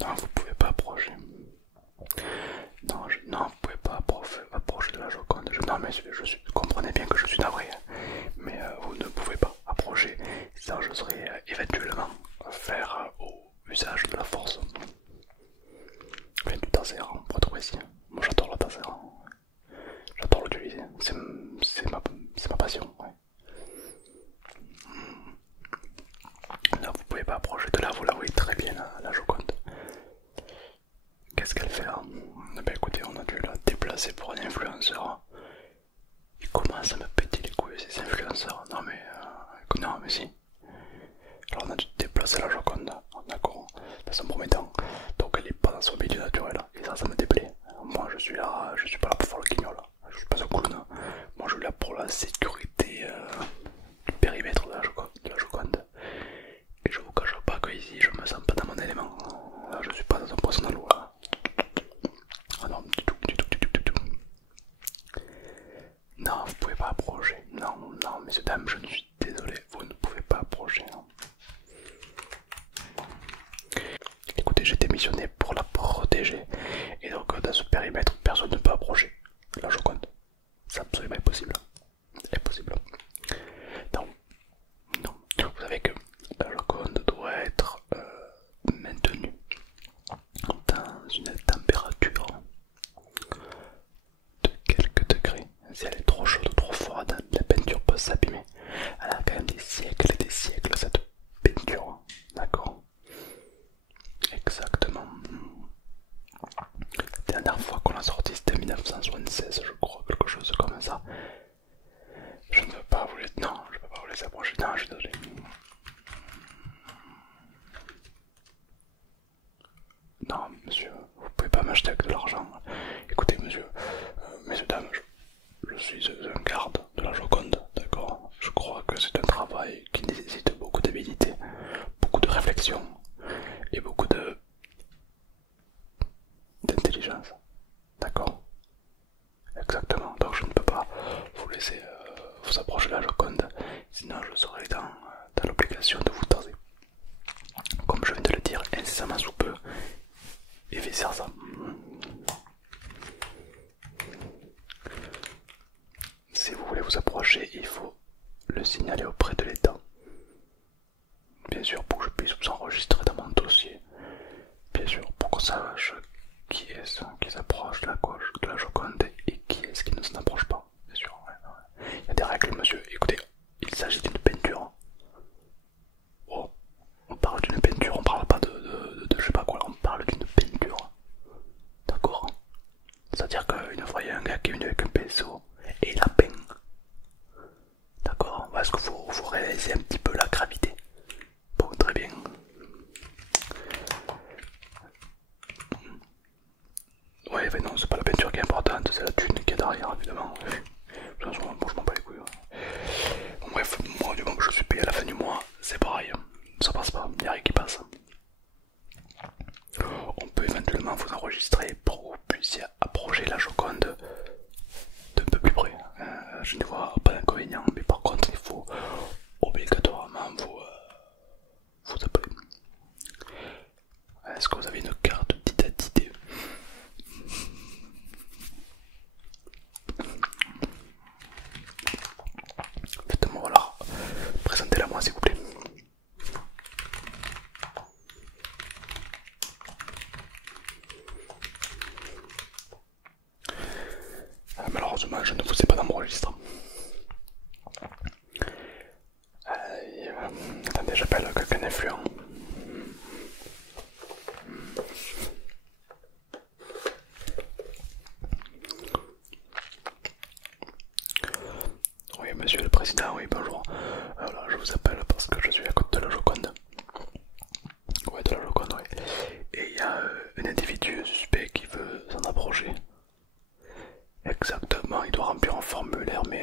Non, vous pouvez pas approcher. Non, non, vous pouvez pas approcher de la Joconde. Non, mais comprenez bien que je suis navré. Mais vous ne pouvez pas approcher. Ça, je serais éventuellement faire au usage de la force. Enfin, du taser, on pourrait trouver ici. Moi, j'adore la taser. J'adore l'utiliser. C'est ma passion. Ouais. Là, vous pouvez pas approcher de là, vous la voyez très bien, la Joconde. Qu'est-ce qu'elle fait là? Ben écoutez, on a dû la déplacer pour un influenceur. Il commence à me péter les couilles ces influenceurs. Non mais si. Alors on a dû déplacer la Joconde, d'accord, dans un premier temps. Donc elle est pas dans son milieu naturel. Et ça me déplaît. Moi je suis pas là pour faire le guignol. Je suis pas un clown. Moi je suis là pour la sécurité du périmètre de la Joconde. Et je vous cache pas que ici je me sens pas dans mon élément. Là je suis pas dans un poisson dans l'eau là. Ah non, du tout, du tout, du tout, du tout. Non, vous pouvez pas approcher. Non, non, messieurs, dames, je suis désolé, vous ne pouvez pas approcher. Non. Écoutez, j'ai été missionné pour la protéger. Et donc, dans ce périmètre, personne ne peut approcher la Joconde. C'est absolument impossible. Impossible. Non, non. Vous savez que la Joconde doit être maintenue dans une température de quelques degrés. Si elle est trop chaude ou trop froide, la peinture peut s'abîmer. Elle a quand même des siècles et des siècles cette peinture, d'accord? Exactement. La dernière fois qu'on l'a sortie c'était en 1976 je crois, quelque chose comme ça. Je ne veux pas vous laisser... Non, je ne peux pas vous laisser approcher. Non, je suis désolé. Non, monsieur, vous pouvez pas m'acheter avec de l'argent. Écoutez, monsieur, messieurs, dames, je suis un garde de la Joconde, d'accord? Je crois que c'est un travail qui nécessite beaucoup d'habilité, beaucoup de réflexion et beaucoup d'intelligence, d'accord? Exactement, donc je ne peux pas vous laisser vous approcher de la Joconde, sinon je serai dans l'obligation de vous taser. Comme je viens de le dire, incessamment sous peu, et vice versa. Si vous voulez vous approcher, il faut le signaler auprès de l'État. Bien sûr, pour que je puisse vous enregistrer dans mon dossier. Bien sûr, pour qu'on sache qui est-ce qui s'approche de la Joconde et qui est-ce qui ne s'en approche pas. Bien sûr, ouais. Il y a des règles, monsieur. Écoutez, il s'agit d'une peinture. Oh, on parle d'une peinture, on parle pas de je sais pas quoi, on parle d'une peinture. D'accord? C'est-à-dire qu'une fois il y a un gars qui est venu avec un pinceau et il a peint. D'accord? Est-ce que vous réalisez un petit peu la gravité? Bon, très bien. Ouais, mais non, c'est pas la peinture qui est importante, c'est la thune qui est derrière, évidemment. Bon, je m'en bats les couilles. Bon, bref, moi, du moment que je suis payé à la fin du mois, c'est pareil. Ça passe pas, il n'y a rien qui passe. On peut éventuellement vous enregistrer pour que vous puissiez approcher la Joconde d'un peu plus près. Je ne vois pas d'inconvénient, mais par contre, il faut obligatoirement vous appeler. Est-ce que vous avez une carte d'identité? Faites-moi voilà, présentez-la moi s'il vous plaît. Malheureusement, je ne vous ai pas dans mon registre. Attendez, j'appelle quelqu'un d'influent. Oui, monsieur le président, oui, bonjour. Alors, je vous appelle parce que je suis à côté de la Joconde. Ouais, de la Joconde, oui. Et il y a un individu suspect qui veut s'en approcher. Exactement, il doit remplir un formulaire, mais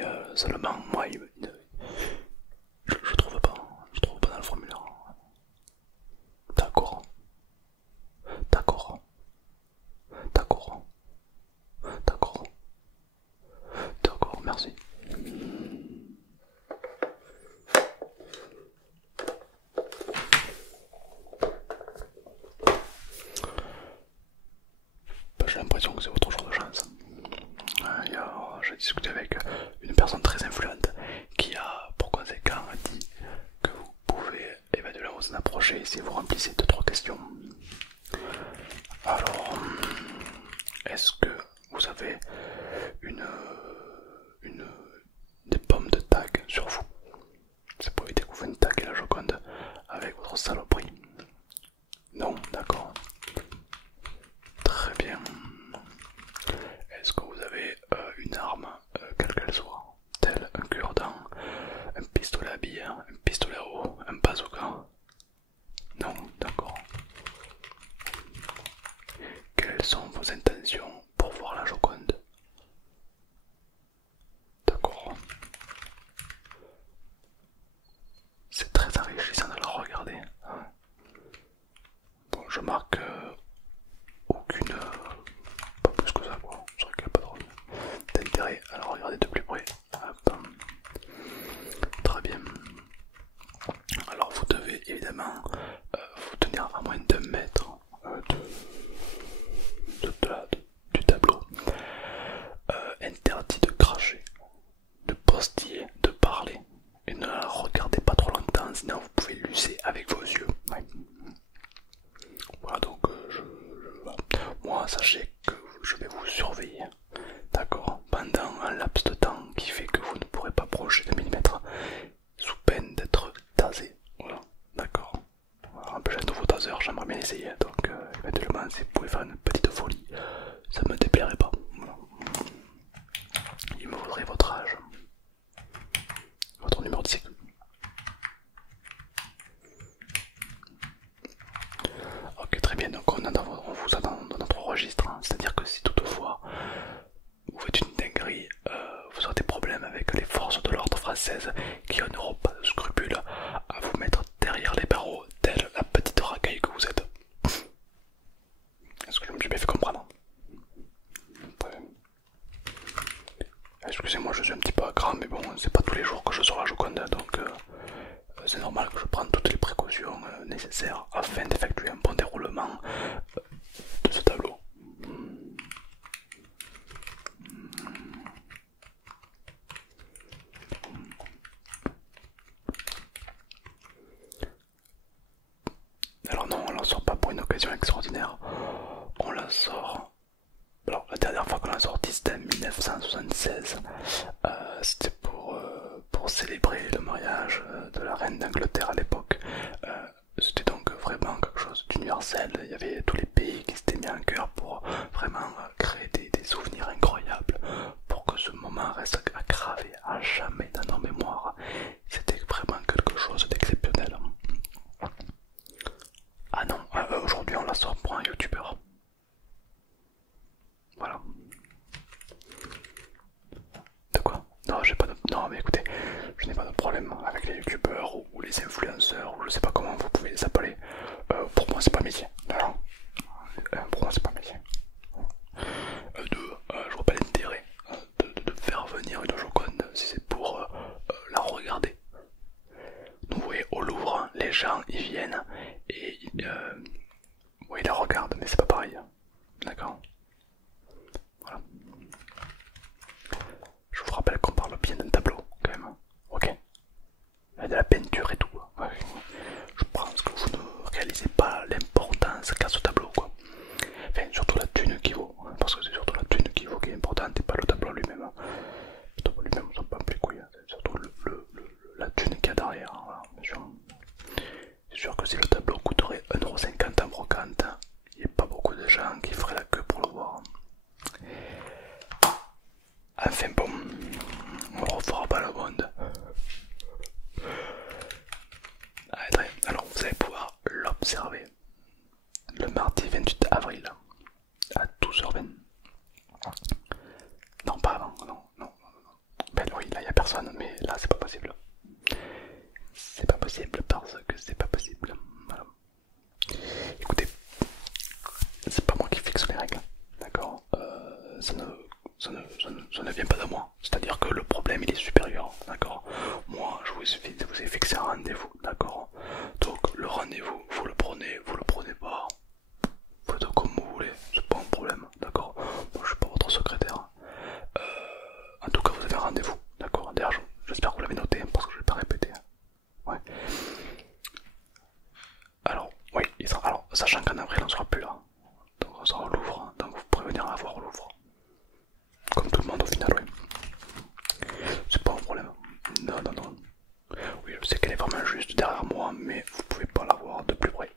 vos intentions pour voir la Joconde. D'accord. C'est très enrichissant de la regarder. Bon, je marque aucune. Pas plus que ça quoi. Je regarde pas trop d'intérêt à la regarder de plus près. Hop. Très bien. Alors vous devez évidemment vous tenir à moins d'un mètre du tableau. Interdit de cracher, de postiller, de parler. Et ne la regardez pas trop longtemps, sinon vous pouvez l'user avec vos yeux. Ouais. Voilà donc voilà. Moi sachez que je vais vous surveiller. D'accord, pendant un laps de temps qui fait que vous ne pourrez pas approcher de millimètres sous peine d'être tasé. Voilà, d'accord. En plus j'ai un nouveau taser, j'aimerais bien essayer, donc éventuellement si vous pouvez faire une petite folie, ça me déplairait pas. Voilà. Il me faudrait votre âge, votre numéro de sécu. Ok très bien, donc on vous a dans notre registre, hein. C'est à dire que si toutefois vous faites une dinguerie, vous aurez des problèmes avec les forces de l'ordre françaises qui n'auront pas de scrupules à vous mettre derrière les barreaux, telle la petite racaille que vous êtes. Est-ce que je me suis bien fait comprendre? Excusez-moi, je suis un petit peu à cran, mais bon, c'est pas tous les jours que je sors la Joconde, donc c'est normal que je prenne toutes les précautions nécessaires afin d'effectuer un bon déroulement de ce tableau. Alors non, on la sort pas pour une occasion extraordinaire, on la sort... Alors la dernière fois qu'on l'a sorti c'était en 1976, c'était pour célébrer le mariage de la reine d'Angleterre à l'époque. C'était donc vraiment quelque chose d'universel, il y avait tous les pays qui s'étaient mis en cœur pour vraiment créer des souvenirs incroyables, pour que ce moment reste gravé à jamais dans nos mémoires. C'était vraiment quelque chose d'exceptionnel. Ah non, aujourd'hui on la sort pour un youtubeur. Voilà. De quoi? Non, j'ai pas de... Non mais écoutez, je n'ai pas de problème avec les youtubeurs ou les influenceurs, ou je sais pas comment vous pouvez les appeler. Pour moi c'est pas métier. Non. Pour moi c'est pas métier. Je vois pas l'intérêt de faire venir une Joconde si c'est pour la regarder. Vous voyez au Louvre, hein, les gens ils viennent et oui, ils la regardent, mais c'est pas pareil. D'accord? Voilà. Je vous rappelle qu'on parle bien d'un tableau, quand même. Ok? Il y a de la peinture et tout. Ouais. Je pense que vous ne réalisez pas l'importance qu'a ce tableau, quoi. Enfin, surtout la thune qui vaut. Parce que c'est surtout la thune qui vaut qui est importante et pas le tableau lui-même. Le tableau lui-même, on s'en bat plus les couilles. C'est surtout la thune qu'il y a derrière. Voilà, bien sûr. C'est sûr que si le tableau coûterait 1,50€ en brocante, il n'y a pas beaucoup de gens qui feraient la queue pour le voir. Enfin bon, on refera pas le monde. Allez, alors vous allez pouvoir l'observer le mardi 28 avril à 12h20. Non, pas avant, non. Ben oui, là il n'y a personne, mais là c'est pas possible. C'est pas possible parce que c'est pas possible. Voilà. Écoutez, c'est pas moi qui fixe les règles, d'accord? Ça ne vient pas de moi. C'est-à-dire que le problème il est supérieur, d'accord? Moi je vous ai fixé un rendez-vous, d'accord? Donc le rendez-vous, vous le prenez pas. Faites comme vous voulez, c'est pas un problème, d'accord? Moi je suis pas votre secrétaire. En tout cas vous avez un rendez-vous, d'accord? D'ailleurs j'espère que vous l'avez noté parce que je vais pas répéter. Ouais. Alors, oui, alors, sachant qu'en avril on sera plus là. Donc on sera au Louvre, donc vous pourrez venir la voir au Louvre. Comme tout le monde au final, oui. C'est pas un problème. Non. Oui, je sais qu'elle est vraiment juste derrière moi, mais vous pouvez pas la voir de plus près.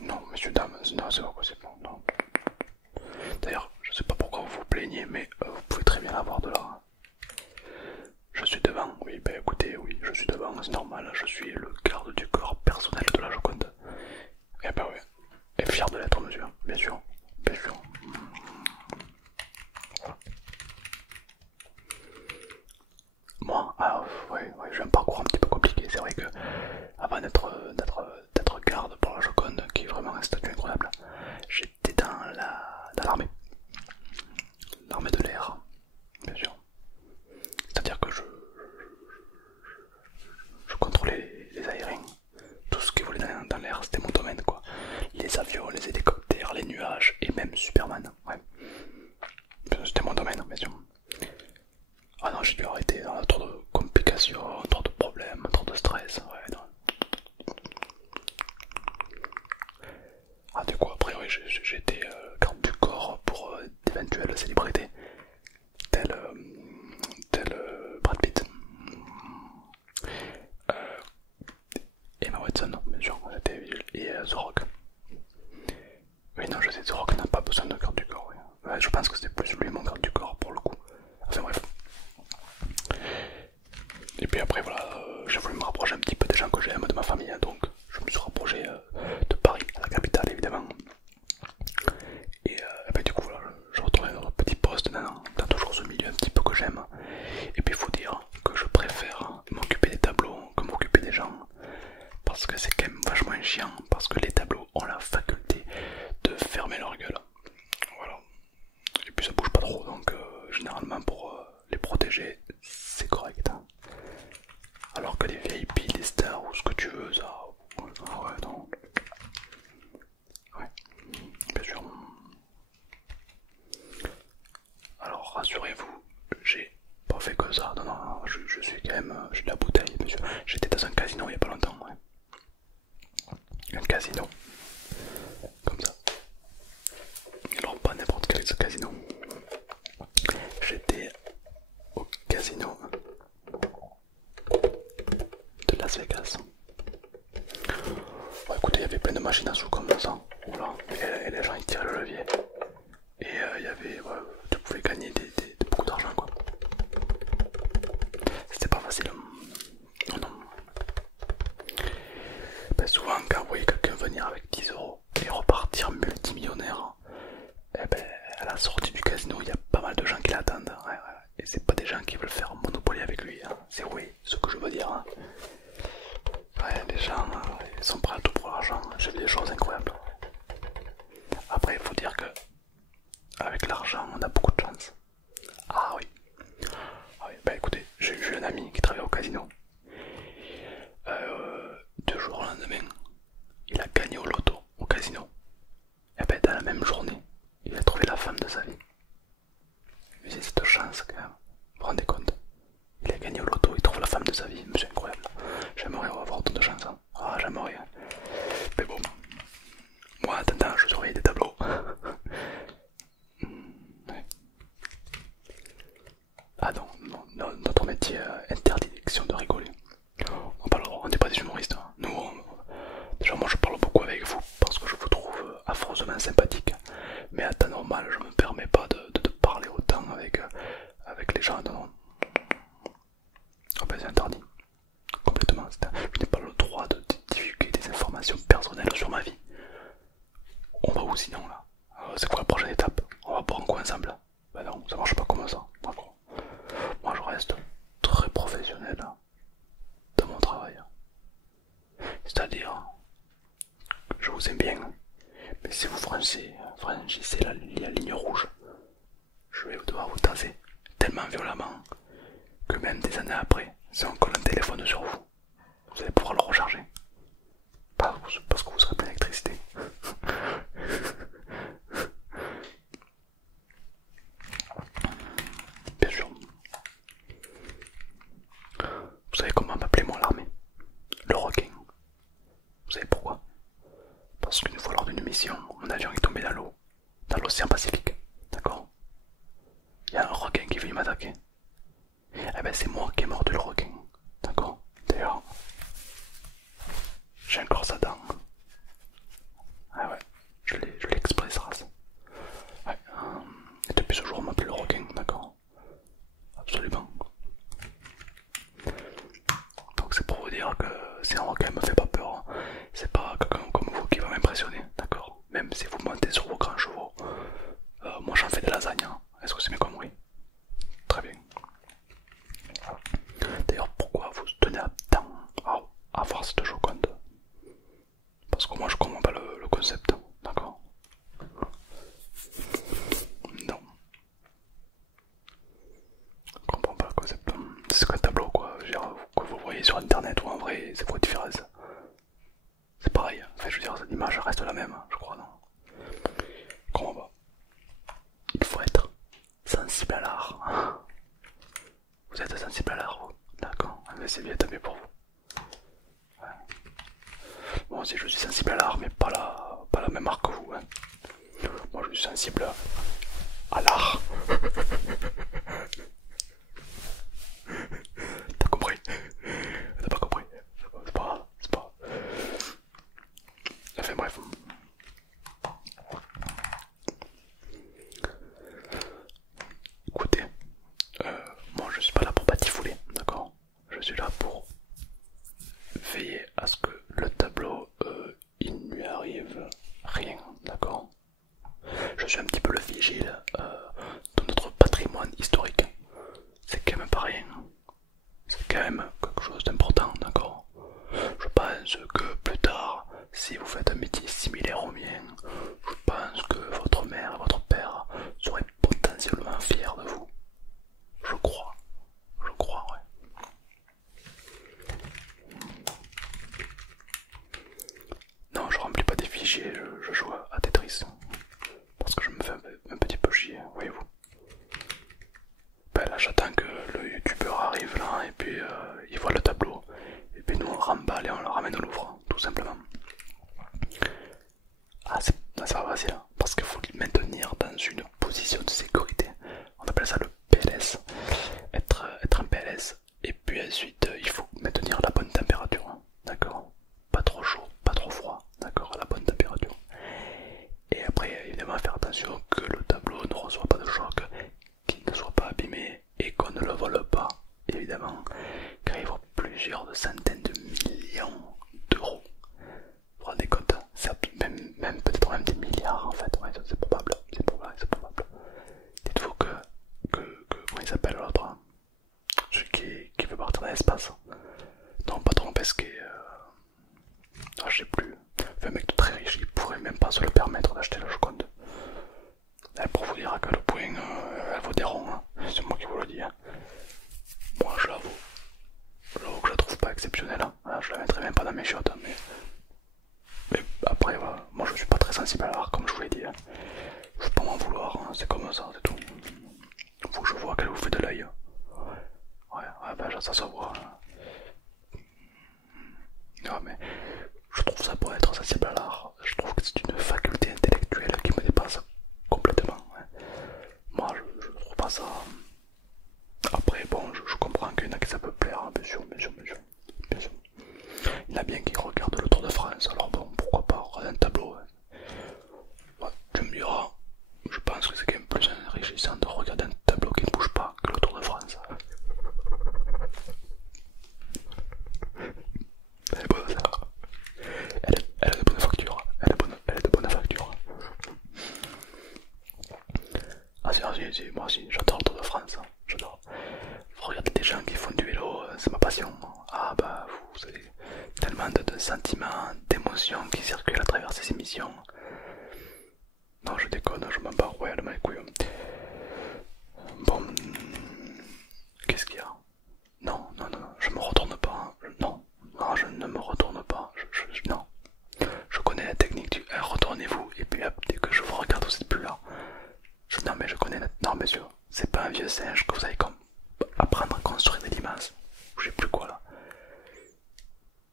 Non, messieurs, dames, non, c'est pas possible, non. D'ailleurs, je sais pas pourquoi vous vous plaignez, mais vous pouvez très bien la voir de là. Je suis devant, oui, ben écoutez, oui, je suis devant, c'est normal, je suis le garde du corps personnel de la Joconde. Et ben oui, et fier de l'être, monsieur, bien sûr. nouvelle célébrité, tel, Brad Pitt, Emma Watson, bien sûr, et The Rock. Oui, non, je sais, The Rock n'a pas besoin de garde du corps. Oui. Ouais, je pense que c'était plus lui mon garde du corps pour le coup. Enfin bref. Et puis après, voilà, j'ai voulu me rapprocher un petit peu des gens que j'aime, de ma famille, hein, donc je me suis rapproché de Paris, la capitale évidemment. Et ben, du coup, voilà, je retrouve dans un petit poste maintenant, dans toujours ce milieu un petit peu que j'aime. Et puis il faut dire que je préfère m'occuper des tableaux que m'occuper des gens. Parce que c'est quand même vachement chiant, parce que les tableaux ont la faculté de fermer leur gueule. Voilà. Et puis ça bouge pas trop, donc généralement pour les protéger, c'est correct. Alors que les VIP, les stars ou ce que tu veux, ça... Ah ouais, non. Ouais, bien sûr. Alors rassurez-vous, j'ai pas fait que ça. Non, non, je suis quand même... j'ai de la bouteille, monsieur. J'étais dans un casino il y a pas longtemps, ouais. Un casino. Comme ça. Alors pas n'importe quel casino. J'étais au casino de Las Vegas. Bon, écoutez, il y avait plein de machines à sous comme ça. Voilà. Et les gens ils tiraient le levier. Et il y avait. Ouais, tu pouvais gagner beaucoup d'argent quoi. C'était pas facile. Non, non. Ben, souvent quand vous voyez quelqu'un venir avec 10 euros et repartir multimillionnaire, eh ben, à la sortie du casino, il y a pas mal de gens qui l'attendent. Ouais, ouais. Et c'est pas des gens qui veulent faire Monopoly avec lui. Hein. C'est oui, ce que je veux dire. Hein. Ouais, les gens ils sont prêts à tout pour l'argent. J'ai vu des choses incroyables. Après, il faut dire que avec l'argent, on a beaucoup de chance. Ah oui. Ah oui. Bah écoutez, j'ai vu un ami qui travaillait au casino. 2 jours au lendemain, il a gagné au loto, au casino. Et ben dans la même journée, il a trouvé la femme de sa vie. Mais c'est cette chance quand même. Vous vous rendez compte? Il a gagné au loto, il trouve la femme de sa vie. Mais c'est incroyable. J'aimerais avoir autant de chance. Hein. Ah, j'aimerais. Mais bon. Moi, en attendant, je surveille des tableaux. Ouais. Ah non, non, notre métier interdiction de rigoler. On n'est pas des humoristes. Hein. Nous, déjà moi je parle beaucoup avec vous parce que je vous trouve affreusement sympathique. Mais à temps normal, je me permets pas de parler autant avec les gens. Non, non. Ah ben c'est interdit. Complètement. Je n'ai pas le droit de divulguer des informations personnelles sur ma vie. On va où sinon là? C'est quoi la prochaine étape? On va boire un coup ensemble? Ben non, ça marche pas comme ça. D'accord. Moi je reste très professionnel dans mon travail. C'est-à-dire, je vous aime bien, mais si vous franchissez la ligne rouge, je vais devoir vous taser tellement violemment que même des années après, si on colle un téléphone sur vous, vous allez pouvoir le recharger. Parce que vous serez plein d'électricité. Bien sûr. Vous savez comment m'appeler moi à l'armée? Le requin. Vous savez pourquoi? Parce qu'une fois lors d'une mission, mon avion est tombé dans l'eau, dans l'océan Pacifique. D'accord? Il y a un requin qui est venu m'attaquer. Eh ben c'est moi qui ai mordu le requin. D'accord? D'ailleurs, j'ai encore sa dent. Ah ouais, je l'ai exprès ce race. Ouais, et depuis ce jour on m'appelle le requin, d'accord? Absolument. Donc c'est pour vous dire que si un requin me fait pas peur, c'est pas quelqu'un comme vous qui va m'impressionner, d'accord? Même si vous montez sur vos grands chevaux, moi j'en fais des lasagnes, hein. Est-ce que c'est bien compris? Très bien. D'ailleurs, pourquoi vous tenez à tant à voir cette Joconde? Parce que moi je comprends pas le concept, d'accord? Non. Je comprends pas le concept. C'est quoi un tableau quoi? Je veux dire, que vous voyez sur internet ou en vrai, c'est quoi la différence? C'est pareil, enfin je veux dire, l'image reste la même, je crois, non? Je comprends pas. Il faut être sensible à l'art. Vous êtes sensible à l'art, vous? D'accord, mais c'est bien, tant mieux pour vous. Ouais. Moi aussi je suis sensible à l'art, mais pas la même art que vous. Hein. Moi je suis sensible à l'art. T'as compris? T'as pas compris? C'est pas grave, c'est pas grave. Enfin bref. Écoutez, moi je suis pas là pour batifouler, d'accord? Je suis là pour veiller à ce que le tableau, il ne lui arrive rien, d'accord? Je suis un petit peu le vigile de notre patrimoine historique. C'est quand même pas rien. C'est quand même quelque chose d'important, d'accord? Je pense que plus tard, si vous faites un métier similaire au mien, je pense que votre mère et votre père seraient potentiellement fiers de vous. Je crois, ouais. Non, je remplis pas des fichiers, je joue à Tetris. Parce que je me fais un petit peu chier, voyez-vous. Ben là, j'attends que le youtubeur arrive là, et puis il voit le tableau. Et puis nous on le remballe et on le ramène au Louvre, tout simplement. Ah, c'est pas facile, hein, parce qu'il faut le maintenir dans une position de sécurité. On appelle ça le PLS. Être un PLS. Et puis ensuite, il faut maintenir la bonne température, hein, d'accord? Pas trop chaud, pas trop froid, d'accord? À la bonne température. Et après, évidemment, faire attention que le tableau ne reçoit pas de choc, qu'il ne soit pas abîmé et qu'on ne le vole pas, évidemment, car il vaut plusieurs centaines de millions d'euros. Vous vous rendez compte? Même peut-être même des milliards en fait, ouais, c'est probable, c'est probable, c'est probable. Dites-vous comment il s'appelle l'autre, hein, celui qui veut partir dans l'espace. Non, pas trop pesqué, je sais plus. Enfin, un mec de très riche, il pourrait même pas se le permettre d'acheter la Joconde. Pour vous dire à quel point elle vaut des ronds, hein. C'est moi qui vous le dis. Hein. Moi je l'avoue que je la trouve pas exceptionnelle. Hein. Voilà, je la mettrais même pas dans mes chiottes. Hein, mais après, voilà. Moi je suis pas très sensible à l'art, comme je vous l'ai dit. Hein. Je peux pas m'en vouloir, hein. C'est comme ça, c'est tout. Faut que je vois qu'elle vous fait de l'œil. Ouais, ben ça se voit. Non, mais je trouve ça pour être sensible à l'art. Je trouve que c'est une faculté intellectuelle qui me dépasse complètement. Ouais. Moi je trouve pas ça. Après, bon, je comprends qu'il y en a qui ça peut plaire, hein, bien sûr. Il y en a bien qui regardent le Tour de France, alors bon, pourquoi pas regarder un tableau. Hein. Ouais, tu me diras, je pense que c'est quand même plus enrichissant de regarder un tableau qui ne bouge pas que le Tour de France. Elle est bonne, ça. Elle a de bonnes factures. Elle est de bonne facture. Ah si, moi aussi, j'adore le Tour de France. Hein. J'adore. Regarder des gens qui font du vélo, c'est ma passion. Ah bah, vous avez tellement de sentiments, d'émotions qui circulent à travers ces émissions. Non, je déconne, je m'en bats royalement les couilles. Bon, qu'est-ce qu'il y a? Non, je me retourne pas. Non, je ne me retourne pas. Non, je connais la technique du retournez-vous et puis dès que je vous regarde, vous êtes plus là. Non, mais je connais la... Non, monsieur, c'est pas un vieux singe que vous allez apprendre à construire des limaces. Je sais plus quoi là.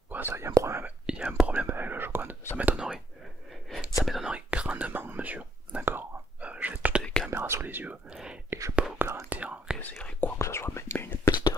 Quoi ça, il y a un problème avec le Joconde. Ça m'étonnerait. Ça m'étonnerait grandement, monsieur. D'accord, j'ai toutes les caméras sous les yeux et je peux vous garantir que c'est quoi que ce soit, mais une petite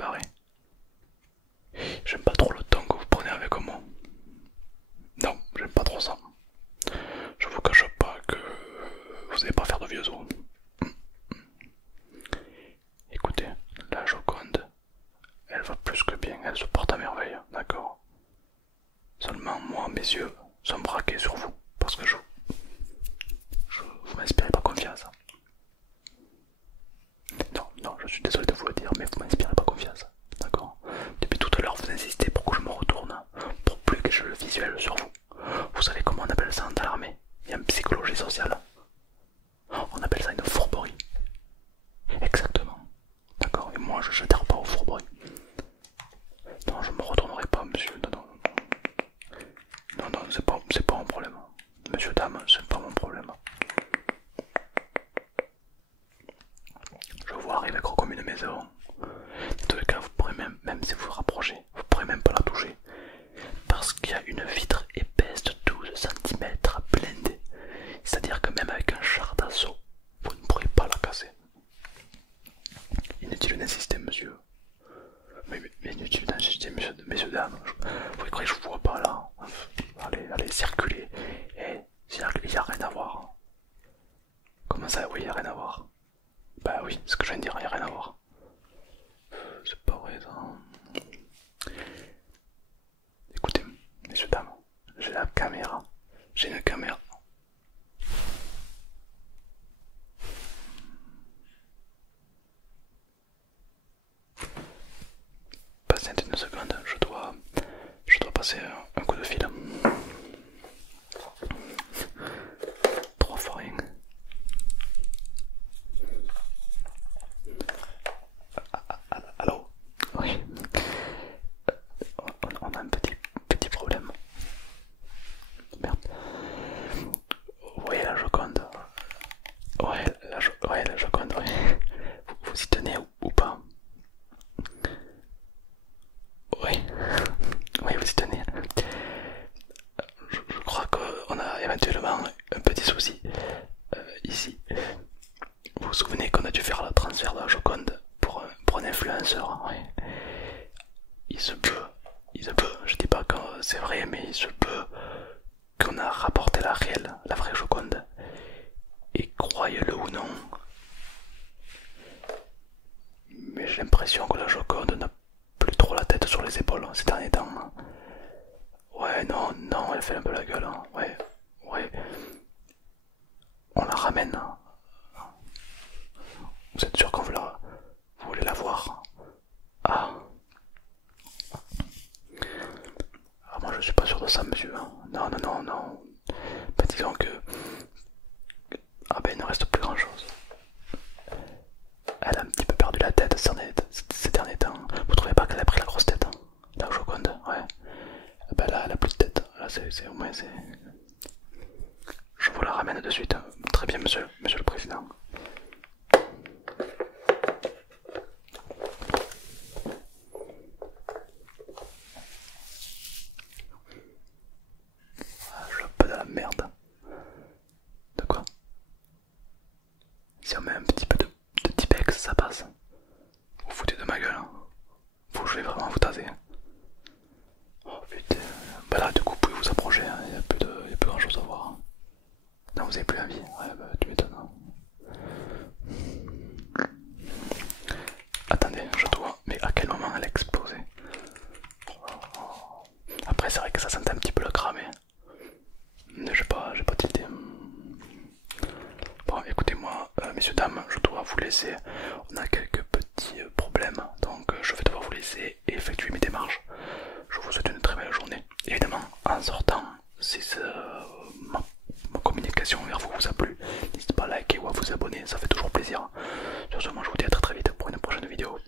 barrer. J'aime pas trop le temps que vous prenez avec moi. Non, j'aime pas trop ça. Je vous cache pas que vous n'allez pas faire de vieux os. Écoutez, la Joconde, elle va plus que bien, elle se porte à merveille, d'accord? Seulement moi, mes yeux sont braqués sur vous, parce que vous m'inspirez pas confiance. Non, non, je suis désolé de vous le dire, mais vous m'inspirez pas confiance, d'accord? Depuis tout à l'heure, vous insistez pour que je me retourne, pour plus que je le visuel sur vous. Vous savez comment on appelle ça dans l'armée? Il y a une psychologie sociale. On appelle ça une fourberie. Exactement. D'accord? Et moi, je n'adhère pas aux fourberies. Non, je me retournerai pas, monsieur. Non, non, non, non, c'est pas mon problème. Monsieur, dame, c'est pas mon problème. Je vois arriver gros comme une maison. Dans tous les cas, vous pourrez même si vous vous rapprochez, vous pourrez même pas la toucher. Parce qu'il y a une vitre épaisse de 12 cm blindée. C'est-à-dire que même avec un char d'assaut, vous ne pourrez pas la casser. Inutile d'insister, monsieur. Mais inutile d'insister, messieurs, dames. Vous croyez que je vous vois pas là? Allez, circulez. Et il n'y a rien à voir. Comment ça, oui, il n'y a rien à voir? Bah oui, ce que je viens de dire, il n'y a rien à voir. C'est pas vrai ça. Écoutez, messieurs, dames, j'ai la caméra. J'ai une caméra. Patientez une seconde, je dois passer un coup de fil. 3 fois rien. Allô? Oui. On a un petit problème. Merde. Vous voyez la Joconde? Ouais, la Joconde, ouais. Vous y tenez ou pas? Oui, oui, vous y tenez. Je crois qu'on a éventuellement un petit souci ici. Vous vous souvenez qu'on a dû faire le transfert de la Joconde pour un influenceur? Oui. Il se peut, je dis pas que c'est vrai, mais il se peut qu'on a rapporté la vraie Joconde. Et croyez-le ou non, mais j'ai l'impression que la Joconde n'a plus trop la tête sur les épaules ces derniers temps. Ouais, non, non, elle fait un peu la gueule, hein. Ouais, ouais. On la ramène. Vous êtes sûr qu'on veut vous voulez la voir? Ah. Ah, moi je suis pas sûr de ça, monsieur. Non, non, non, non. Bah, disons que... Ah ben il ne reste plus grand chose. Elle a un petit peu perdu la tête ces derniers temps. Vous trouvez pas qu'elle a pris la grosse tête, hein, la Joconde? Ouais. Bah là elle a plus de tête. Là c'est au moins c'est... Je vous la ramène de suite. Très bien, monsieur le président. Ah, je suis un peu dans la merde. De quoi? Si on met un petit peu de Tipex, ça passe. Vous foutez de ma gueule, hein. Je vais vraiment vous taser. Oh putain. Bah là, du coup, vous pouvez vous approcher, hein. Il n'y a plus grand chose à voir, hein. Non, vous avez plus envie? Ouais, bah tu m'étonnes, hein. Attendez, je dois... Mais à quel moment elle a explosé? Après, c'est vrai que ça sentait un petit peu le cramé. Mais j'ai pas tilté. Bon, écoutez-moi, messieurs, dames, je dois vous laisser. On a quelques petits problèmes, donc je vais devoir vous laisser effectuer mes démarches. Je vous souhaite une très belle journée. Évidemment, en sortant, si ma communication vers vous a plu, n'hésitez pas à liker ou à vous abonner, ça fait toujours plaisir. Sur ce, moi je vous dis à très vite pour une prochaine vidéo.